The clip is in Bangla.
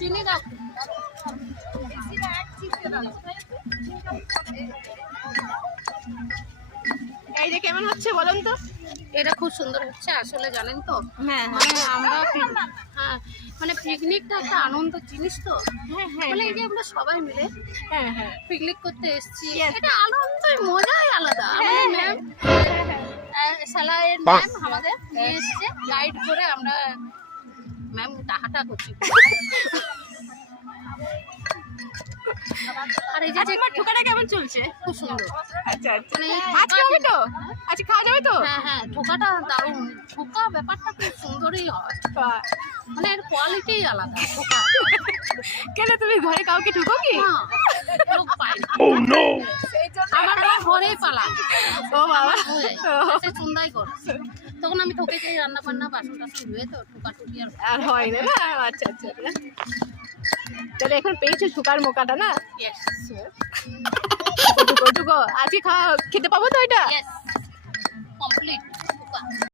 চিনি দাও। এই যে কেমন হচ্ছে বলুন তো? এটা খুব সুন্দর হচ্ছে আসলে, জানেন তো হ্যাঁ মানে আমরা হ্যাঁ মানে পিকনিকটা একটা আনন্দ জিনিস তো, মানে এই যে আমরা সবাই মিলে হ্যাঁ হ্যাঁ পিকনিক করতে এসেছি, Yes. এটা আনন্দই মজাই আলাদা। হ্যাঁ, আমাদের ম্যাম সালায়ের ম্যাম আমাদের নিয়ে এসছে গাইড করে, আমরা ম্যাম হাঁটা করছি। আর এই যে যে তোমার ঠোকাটা কেমন চলছে? খুব সুন্দর, আচ্ছা আচ্ছা। মানে এই আজকে হবে তো? আজকে খাওয়া যাবে তো? হ্যাঁ হ্যাঁ ঠোকাটা দারুণ, ঠোকা ব্যাপারটা খুব সুন্দরই হয়, বাহ। মানে এর কোয়ালিটি আলাদা ঠোকা। কেন তুমি ঘরে কাউকে ঠুকো কি? হ্যাঁ, লোক পায় না। আমার বাবা ঘরেই পালা, ও বাবা। সে চুন্দাই করে, তখন আমি ঠকে যাই রান্না বান্না বাসন টাসন ধুয়ে, তো ঠোকা টুকি আর আর হয় না না? আচ্ছা আচ্ছা। তাহলে এখন পেয়েছো ঠুকার মোকাটা না? ইয়েস ঠুকো ঠুকো। আজকে খেতে পাবো তো এটা? ইয়েস